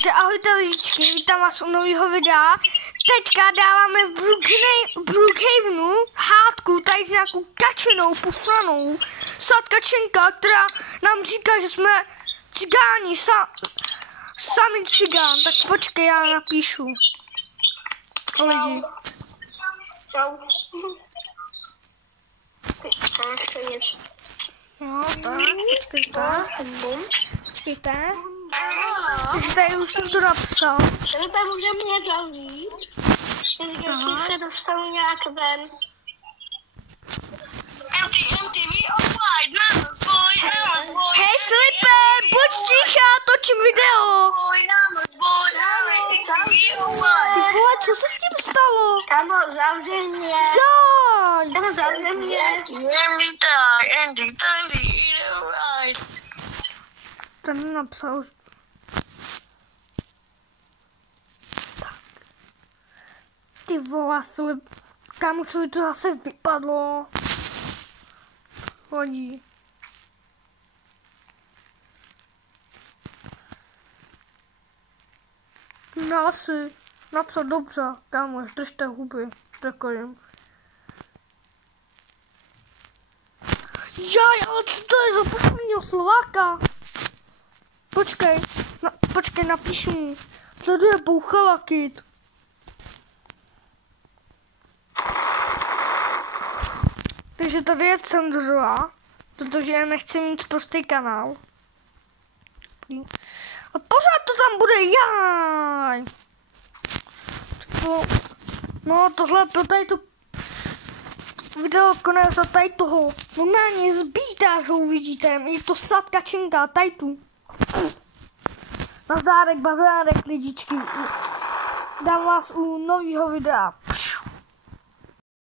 Takže ahojte lidičky, vítám vás u nového videa. Teďka dáváme v Brookhavenu hádku tady s nějakou kačinou posranou. Kačenka, která nám říká, že jsme cigáni, sami cigán. Tak počkej, já napíšu. Lidi. Čau. No, tak, počkejte. Takže tady už jsem to napsal. Tady tam může mě zavřít. Takže se dostanu nějak ven. Hej Filipe, buď ticha, točím video. Ty vole, co se s tím stalo? Kámo, zavři mě. Daj. Kámo, zavři mě. Ten napsal. Tak. Ty vole, Filip. Kámo, co to zase vypadlo? Hodí. No asi. Napsal dobře. Kámo, držte huby. Řekl. Jaj, ale co to je za posledního Slováka? Počkej, napíšu mu. Sleduje Bouchala Kid. Takže tady je cenzura, protože já nechci mít prostý kanál. A pořád to tam bude, jaj. No tohle pro tady to video konec a tady toho. Normálně zbítá, že uvidíte. Je to Kačenka, tady tu. Nazdárek, bazárek, lidičky. Dám vás u nového videa.